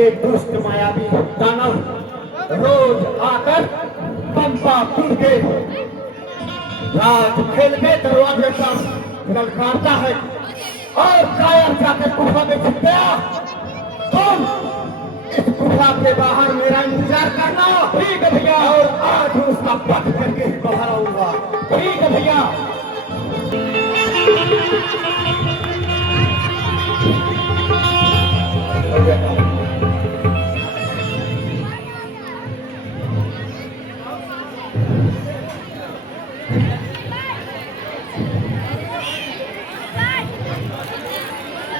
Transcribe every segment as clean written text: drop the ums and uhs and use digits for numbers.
ये दुष्ट मायावी दानव रोज आकर पंपा पी के रात खेल के दरवाजे पर ललकारता है और कायर जाकर गुफा में छिप गया। तुम इस गुफा के बाहर मेरा इंतजार करना। ठीक है भैया। और आज उसका पथ करके ही बाहर आऊंगा। ठीक है भैया।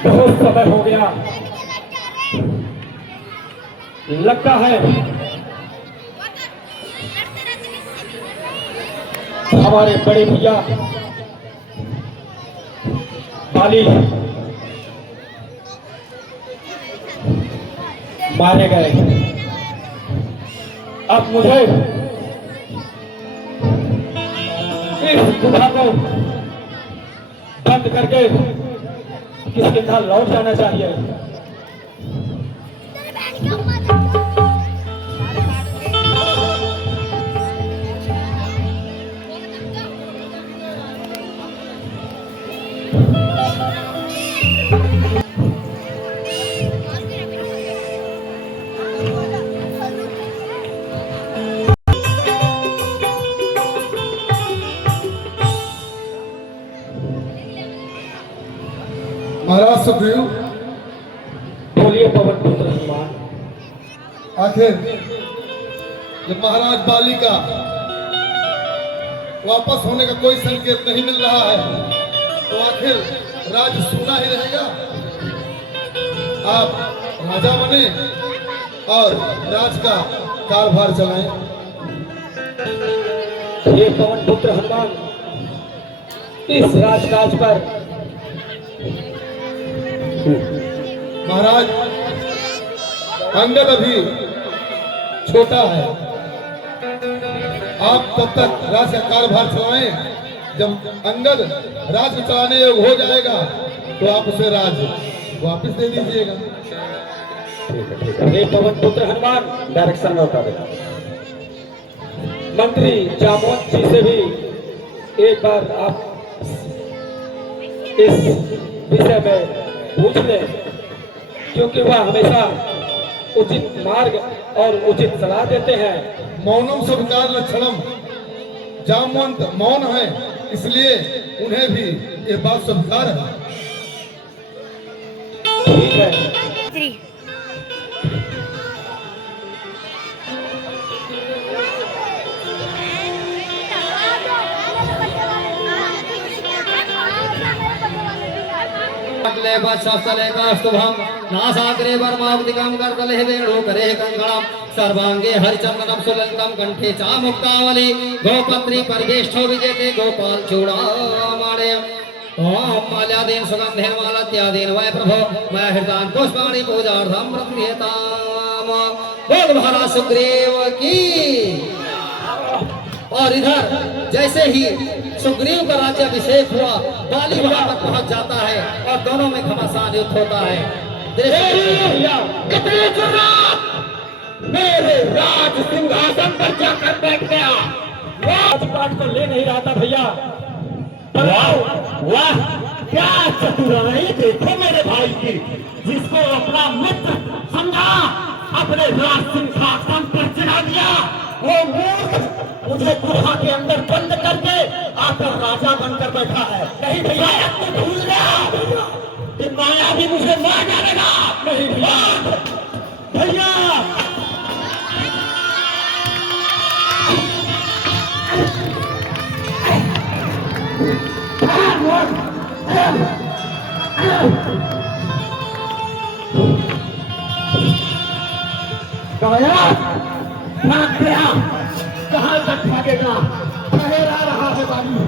बहुत समय हो गया, लगता है हमारे बड़े भैया बाली मारे गए। अब मुझे इस गुफा को बंद करके किसके घर लौट जाना चाहिए। महाराज सुग्रीव, बोलिए पवन पुत्र हनुमान। आखिर जब महाराज बाली का वापस होने का कोई संकेत नहीं मिल रहा है तो आखिर राज्य सूना ही रहेगा। आप राजा बने और राज का कारभार चलाएं। ये पवन पुत्र हनुमान, इस राजकाज पर महाराज अंगद अभी छोटा है। आप तब तक राज का कारभार चलाएं। जब अंगद राज चलाने योग्य हो जाएगा तो आप उसे राज वापस दे दीजिएगा। ये पवन पुत्र हनुमान डायरेक्शन में उतारे। मंत्री जामवंत जी से भी एक बार आप इस विषय में पूछ लें, क्योंकि वह हमेशा उचित मार्ग और उचित सलाह देते हैं। मौनम स्वीकार लक्षणम, जामवंत मौन है इसलिए उन्हें भी ये बात स्वीकार है। ठीक है। नासाग्रे वर्मावतिकं करतले वेणु करे कंकणं सर्वांगे हरिचंदनं सुललितं कंठे चा मुक्तावली गोपत्री परिवेष्टो विजेते गोपाल चूड़ामणि ओम माल्यादीन सुगंधेन मालत्यादीन वै प्रभो मैं हृदान पुष्पाणि पूजार्थं प्रक्रियताम। बोल महाराज सुग्रीव की। और इधर जैसे ही सुग्रीव का राज्याभिषेक हुआ, बाली वहां तक पहुंच जाता है और दोनों में घमासान युद्ध होता है। कितनी जुर्रत! मेरे राज सिंहासन पर जाकर बैठ गया। राजपाट को ले नहीं रहा था भैया। वाह, क्या चतुराई देखो मेरे भाई की। जिसको अपना मित्र समझा अपने राज सिंहासन पर चढ़ा दिया, वो मूर्ख मुझे गुफा के अंदर बंद करके आकर राजा बनकर बैठा है। नहीं भैया, तू भूल गया कि माया भी मुझे मार डालेगा। नहीं भैया, कहाँ तक भागेगा? ठहरा रहा है बाली,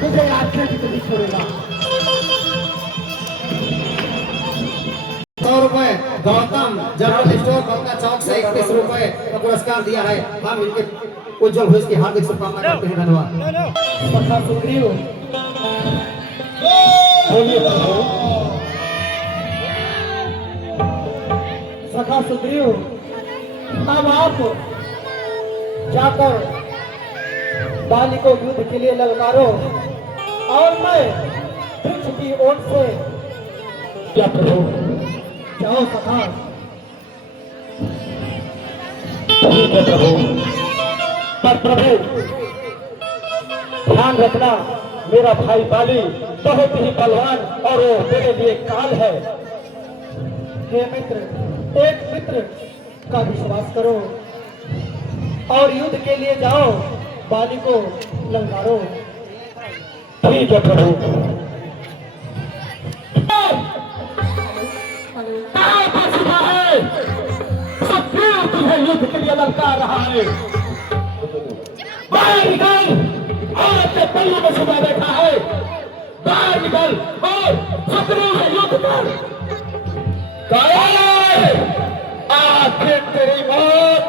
तुझे आज से कितनी छोड़ेगा। 100 रुपए गौतम जनरल स्टोर बंगा चौक से 31 रुपए का पुरस्कार दिया है। हम इनके उज्जवल भविष्य की हार्दिक शुभकामनाएं करते हैं। धन्यवाद। सखा सुग्रीव, बोलिए प्रभु। सखा सुग्रीव, अब आप जाकर बाली को युद्ध के लिए ललकारो और मैं वृक्ष की ओर से क्या प्रभु जाओ सखा। ठीक है प्रभु, पर प्रभु ध्यान रखना, मेरा भाई बाली बहुत ही बलवान और वो मेरे लिए काल है। हे मित्र, एक मित्र का विश्वास करो और युद्ध के लिए जाओ, बाली को ललकारो। ठीक है प्रभु। तुम्हें युद्ध के लिए ललकार रहा है, बाहर निकल, और अपने पल्लू में छुपा बैठा है, बाहर निकल और शत्रु से युद्ध कर। आखिर तेरी मौत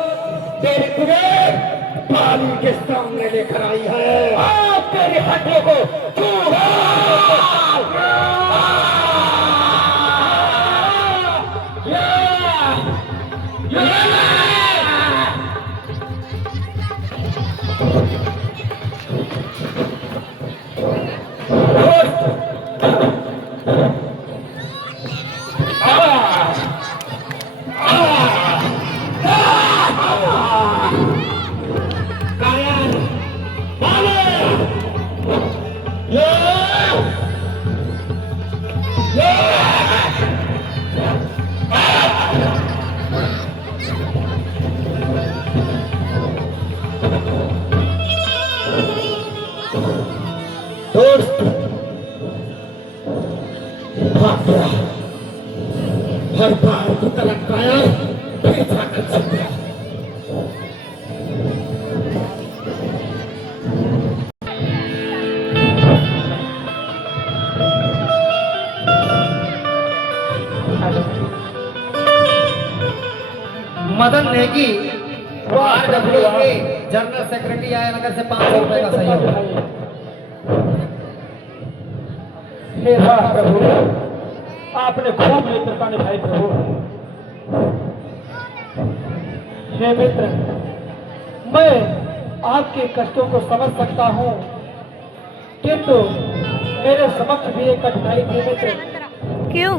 तेरी तुम्हें बाली के सामने लेकर आई है, और तेरी हड्डियों को चूरा। हर बार की तरह कायर भेजा कर सकता। मदन नेगी RWA के जनरल सेक्रेटरी आया नगर से 500 रुपए का सहयोग। हे वाह प्रभु, आपने खूब मित्रता निभाई प्रभु। हे मित्र, मैं आपके कष्टों को समझ सकता हूँ, किंतु मेरे समक्ष भी एक कठिनाई थी मित्र। क्यों?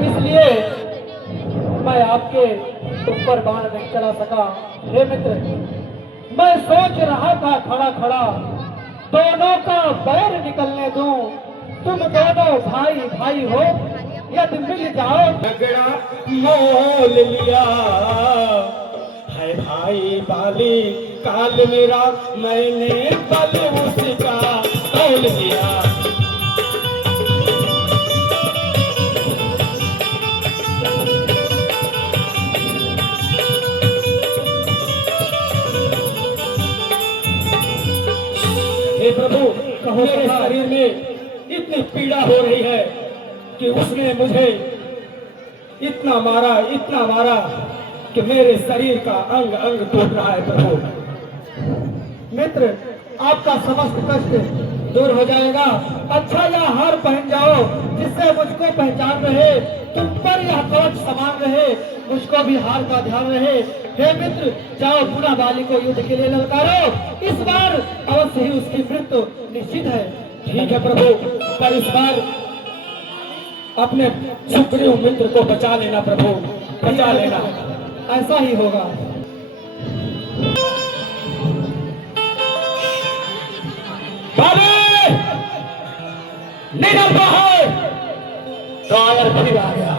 इसलिए मैं आपके ऊपर बाण नहीं चला सका। हे मित्र, मैं सोच रहा था खड़ा खड़ा दोनों का बैर निकलने दूं, तुम दोनों भाई भाई हो, यदि मिल जाओ। झगड़ा मोल लिया है भाई बाली काल मेरा, मैंने बल उसका तोल लिया। हे प्रभु, मेरे शरीर में इतनी पीड़ा हो रही है कि उसने मुझे इतना मारा कि मेरे शरीर का अंग अंग टूट रहा है प्रभु। मित्र, आपका समस्त कष्ट दूर हो जाएगा। अच्छा यह हार पहन जाओ जिससे मुझको पहचान रहे, तुम पर यह कवच समान रहे, मुझको भी हार का ध्यान रहे। हे मित्र, जाओ पुनः बाली को युद्ध के लिए ललकारो, इस बार अवश्य ही उसकी मृत्यु निश्चित है। ठीक है प्रभु, पर इस बार अपने सुग्रीव मित्र को बचा लेना प्रभु, बचा लेना। ऐसा ही होगा। बाली निकल बाहर। कायर फिर आ गया,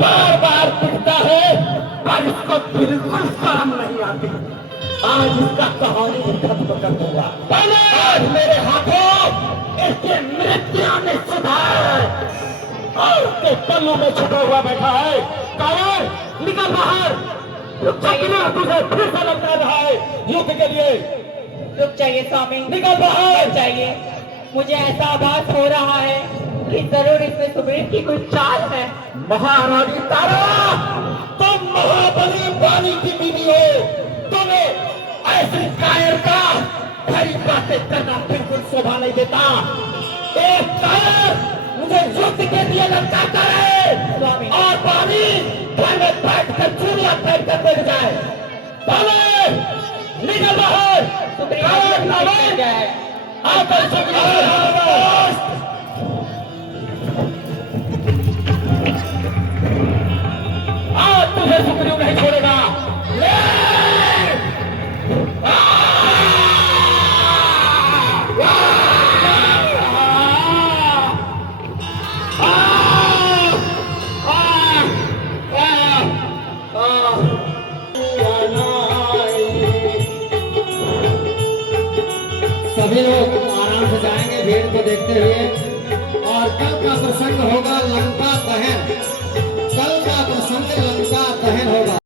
बार बार दिखता है और इसको बिल्कुल शर्म नहीं आती। आज इसका कहानी खत्म कर दूंगा। आज मेरे हाथों इसके मृत्यु निश्चित है और उसके पल्लू में छुपा हुआ बैठा है। कायर निकल बाहर। रुक जाइए, तुझे फिर से लगता रहा है युद्ध के लिए। रुक जाइए स्वामी, निकल बाहर। रुक जाइए, मुझे ऐसा आभास हो रहा है कि जरूर इसमें सुग्रीव की कोई चाल है। महारानी तारा, तुम महाबली बाली की बीवी हो, तुम्हें ऐसे कायर का खरी बातें करना बिल्कुल शोभा नहीं देता। एक कायर मुझे युक्त के लिए लटकाता रहे स्वामी। और पानी घर में बैठ कर चूड़िया बैठ कर बैठ जाए। बाले निकल बाहर। सुग्रीव बाले जाए। आकर सुग्रीव आज तुझे सुग्रीव नहीं छोड़ेगा। ले! सभी लोग आराम से जाएंगे भीड़ को देखते हुए। और कल का प्रसंग होगा लंका दहन। कल का प्रसंग लंका दहन होगा।